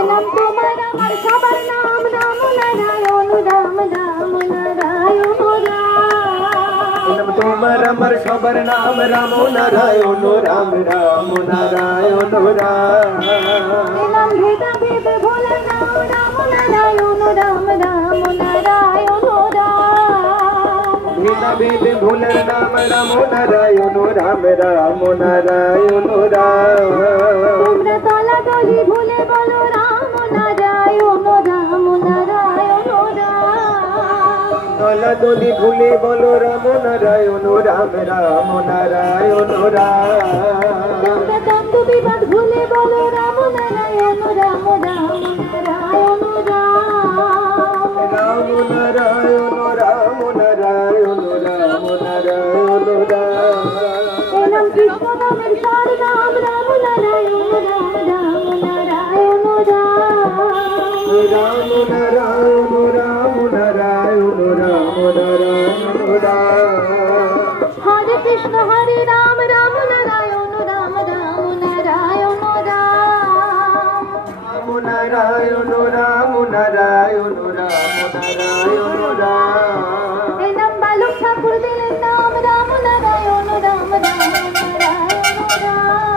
নাম তোমার আমার সবার নাম রাম নারায়ণ রাম রাম নারায়ণ রাম তোমার আমার সবার নাম রাম নারায়ণ রাম রাম নারায়ণ রাম নাম ভেদা ভেদ ভোলা নাম রাম নারায়ণ রাম রাম নারায়ণ রাম ভেদা ভেদ ভোলার নাম রাম নারায়ণ রাম রাম নারায়ণ রাম তোমরা তলাতলি ভুলে বলো রাম নারায়ণ রাম নারায়ণ রাম তলাতলি ভুলে বলো রাম নারায়ণ রাম রাম নারায়ণ রাম তোমরা দ্বন্দ্ব বিবাদ ভুলে বলো রাম নারায়ণ রাম রাম নারায়ণ রাম রাম নারায়ণ রাম নারায়ণ রাম নারায়ণ রাম এ নাম কৃষ্ণ নামের সার নাম রাম নারায়ণ রাম রাম নারায়ণ রাম রাম নারায়ণ রাম নারায়ণ রাম নারায়ণ রাম হরে কৃষ্ণ হরে রাম রাম নারায়ণ রাম রাম নারায়ণ রাম রাম নারায়ণ রাম নারায়ণ রাম নারায়ণ রাম এই নাম বালক ঠাকুর দিলেন নাম রাম নারায়ণ রাম রাম নারায়ণ রাম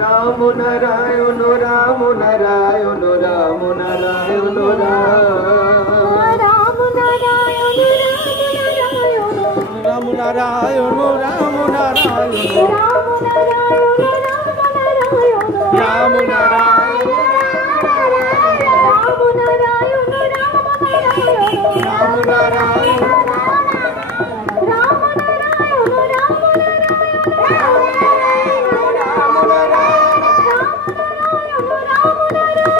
রাম নারায়ণ